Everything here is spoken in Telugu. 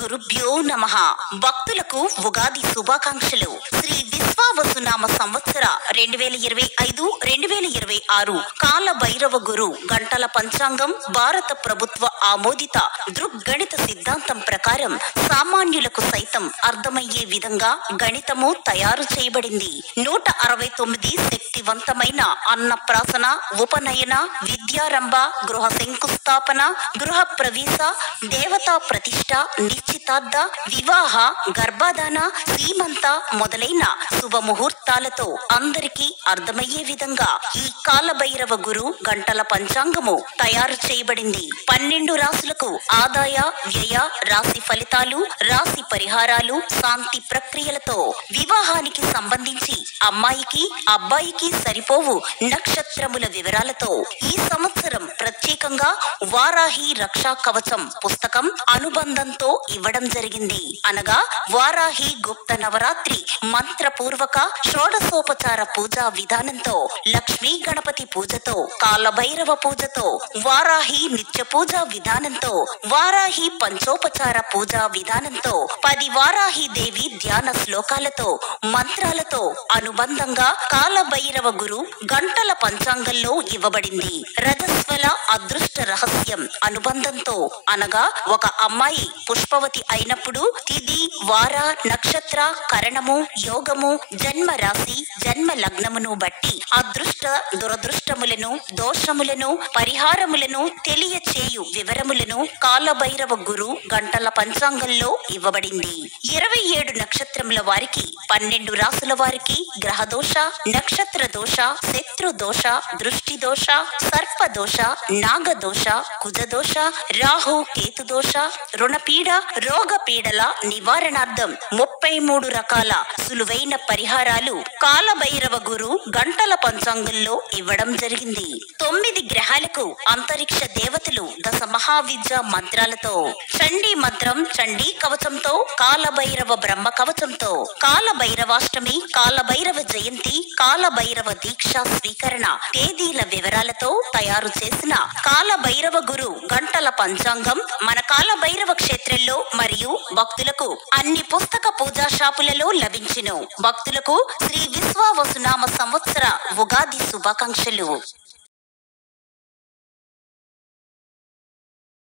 గురుభ్యో నమః. భక్తులకు ఉగాది శుభాకాంక్షలు. శ్రీ విశ్వావసునామ సంవత్సర 2025-2026 కాల భైరవ గురు గంటల పంచాంగం భారత ప్రభుత్వ ఆమోదిత దృగ్గణిత సిద్ధాంతం ప్రకారం సామాన్యులకు సైతం అర్థమయ్యే విధంగా గణితము తయారు చేయబడింది. 169 శక్తివంతమైన అన్నప్రాసన, ఉపనయన, విద్యారంభ, గృహ శంకుస్థాపన, గృహ ప్రవేశ, దేవతా ప్రతిష్ట, నిశ్చితార్థ, వివాహ, గర్భాధాన, సీమంత మొదలైన శుభముహూర్తాలతో అందరికీ అర్థమయ్యే విధంగా ఈ కాలభైరవ గురు గంటల పంచాంగము తయారు చేయబడింది. 12 రాశులకు ఆదాయ వ్యయ రాశి ఫలితాలు, రాశి పరిహారాలు, శాంతి ప్రక్రియలతో వివాహానికి సంబంధించి అమ్మాయికి అబ్బాయికి సరిపోవు నక్షత్రముల వివరాలతో ఈ సంవత్సరం ప్రత్యేకంగా వారాహి రక్షా కవచం పుస్తకం అనుబంధంతో ఇవ్వడం జరిగింది. అనగా వారాహి గుప్త నవరాత్రి మంత్రపూర్వక షోడశోపచార పూజా విధానంతో, లక్ష్మీ గణపతి పూజతో, కాలభైరవ పూజతో, వారాహి నిత్య పూజా విధానంతో, వారాహి పంచోపచార పూజా విధానంతో, 10 వారాహి దేవి ధ్యాన శ్లోకాలతో, మంత్రాలతో అనుబంధంగా కాలభైరవ గురు గంటల పంచాంగంలో ఇవ్వబడింది. రజస్వల అదృష్ట రహస్యం అనుబంధంతో, అనగా ఒక అమ్మాయి పుష్పవతి అయినప్పుడు తిథి, వార, నక్షత్ర, కరణము, యోగము, జన్మ రాశి, జన్మ లగ్నమును బట్టి అదృష్ట దురదృష్టములను, దోషములను, పరిహారములను తెలియచేయు వివరములను కాలభైరవ గురు గంటల పంచాంగంలో ఇవ్వబడింది. 27 నక్షత్రముల వారికి, 12 రాసుల వారికి గ్రహదోష, నక్షత్ర దోష, శత్రు దోష, దృష్టి దోష, సర్ప దోష, నాగదోష, కుజదోష, రాహు కేతు దోష, రుణపీడ, రోగ పీడల నివారణార్థం 33 రకాల సులువైన పరిహారాలు కాలభైరవ గురు గంటల పంచాంగంలో ఇవ్వడం జరిగింది. 9 గ్రహాలకు అంతరిక్ష దేవతలు 10 మహావిద్య మంత్రాలతో, చండీ మంత్రం, చండీ కవచంతో, కాలభైరవ బ్రహ్మ కవచంతో, కాలభైరవాష్టమి, కాలభైరవ జయంతి, కాలభైరవ దీక్ష స్వీకరణ తేదీల వివరాలతో తయారు చేసిన కాలభైరవ గురు గంటల పంచాంగం మన కాలభైరవ క్షేత్రంలో మరియు భక్తులకు అన్ని పుస్తక పూజా షాపులలో లభించును. భక్తులకు శ్రీ విశ్వావసునామ సంవత్సర ఉగాది శుభాకాంక్షలు.